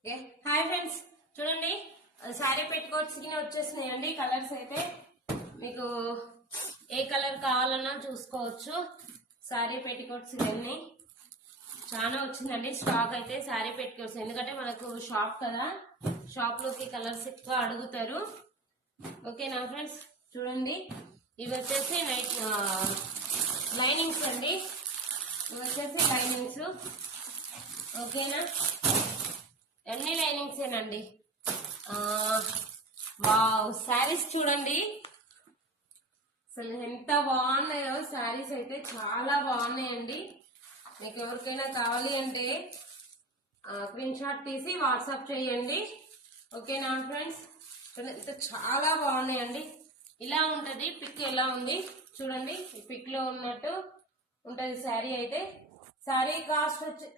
Okay hi friends, చూడండి శారీ పెట్టుకోవచ్చు వచ్చేసినాయండి. Colours అయితే మీకు ఏ కలర్ కావాలన్నా చూసుకోవచ్చు. శారీ పెట్టుకోవచ్చు ఇవన్నీ చాలా వచ్చిందండి స్టాక్ అయితే. శారీ పెట్టుకోవచ్చు ఎందుకంటే మనకు షాప్ కదా, షాప్ లోకి కలర్స్ ఎక్కువ అడుగుతారు. ఓకేనా ఫ్రెండ్స్, చూడండి ఇవి వచ్చేసి లైనింగ్స్ అండి. ఇవి వచ్చేసి లైనింగ్స్. ఓకేనా, అన్ని లైనింగ్స్ ఏనండి. వావ్, శారీస్ చూడండి అసలు ఎంత బాగున్నాయో. శారీస్ అయితే చాలా బాగున్నాయండి. మీకు ఎవరికైనా కావాలి అంటే స్క్రీన్ షాట్ తీసి వాట్సాప్ చేయండి. ఓకేనా ఫ్రెండ్స్, చాలా బాగున్నాయండి. ఇలా ఉంటది పిక్, ఎలా ఉంది చూడండి. ఈ పిక్ లో ఉన్నట్టు ఉంటది శారీ అయితే. శారీ కాస్ట్ వచ్చి